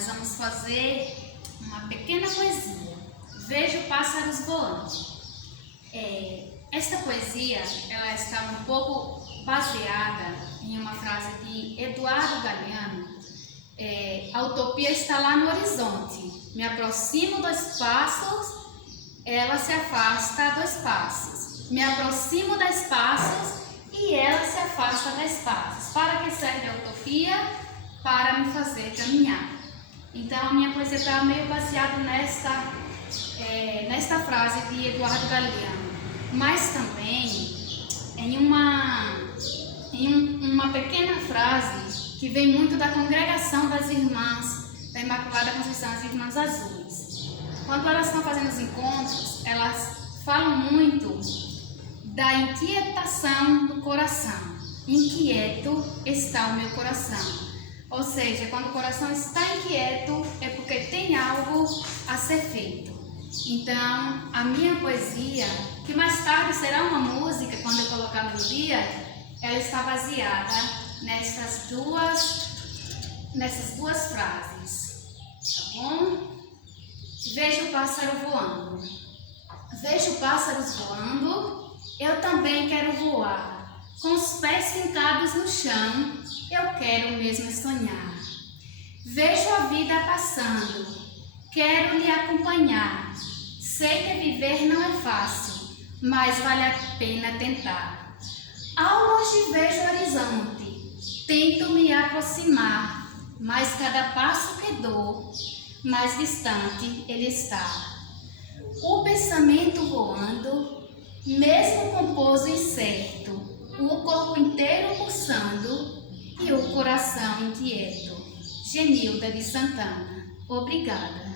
nós vamos fazer uma pequena poesia. Vejo pássaros voando. Esta poesia, ela está um pouco baseada em uma frase de Eduardo Galeano. A utopia está lá no horizonte. Me aproximo 2 passos, ela se afasta 2 passos. Me aproximo 10 passos e ela se afasta 10 passos. Para que serve a utopia? Para me fazer caminhar. Então a minha poesia está meio baseada nesta frase de Eduardo Galeano, mas também em uma pequena frase que vem muito da congregação das irmãs da Imaculada Conceição, as Irmãs Azuis. Quando elas estão fazendo os encontros, elas falam muito da inquietação do coração. Inquieto está o meu coração. Ou seja, quando o coração está inquieto, é porque tem algo a ser feito. Então, a minha poesia, que mais tarde será uma música, quando eu colocar no dia, ela está baseada nessas duas frases. Tá bom? Vejo o pássaro voando. Vejo pássaros voando, eu também quero voar. Com os pés fincados no chão, eu quero mesmo sonhar. Vejo a vida passando, quero lhe acompanhar. Sei que viver não é fácil, mas vale a pena tentar. Ao longe vejo o horizonte, tento me aproximar, mas cada passo que dou, mais distante ele está. O pensamento voando, mesmo com pouso incerto, o corpo inteiro pulsando e o coração inquieto. Genilda de Santana. Obrigada.